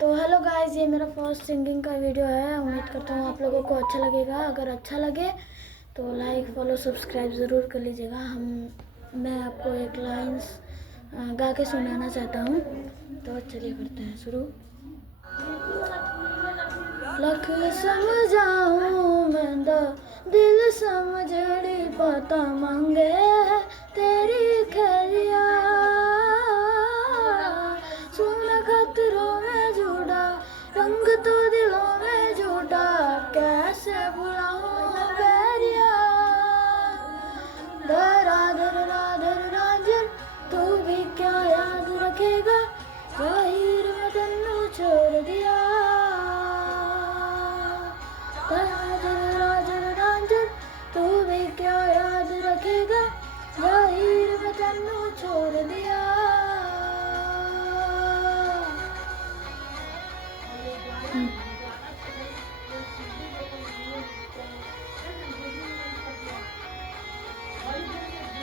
तो hello guys, ये मेरा फर्स्ट सिंगिंग का वीडियो है। उम्मीद करता हूँ आप लोगों को अच्छा लगेगा। अगर अच्छा लगे तो लाइक फॉलो सब्सक्राइब ज़रूर कर लीजिएगा। मैं आपको एक लाइन्स गा के सुनाना चाहता हूँ। तो चलिए करते हैं शुरू। लख समझाऊं मैं दा दिल समझड़ी पता मांगे तेरी खैरिया। सुन खतरों में झूठा रंग तो दिलों में झूठा, कैसे भुलाऊं बैरिया। दरा दर राधर रांझर तू भी क्या याद रखेगा, जाहिर में तन्नू छोड़ दिया। तू भी क्या याद रखेगा, जाहिर में तन्नू छोड़ दिया।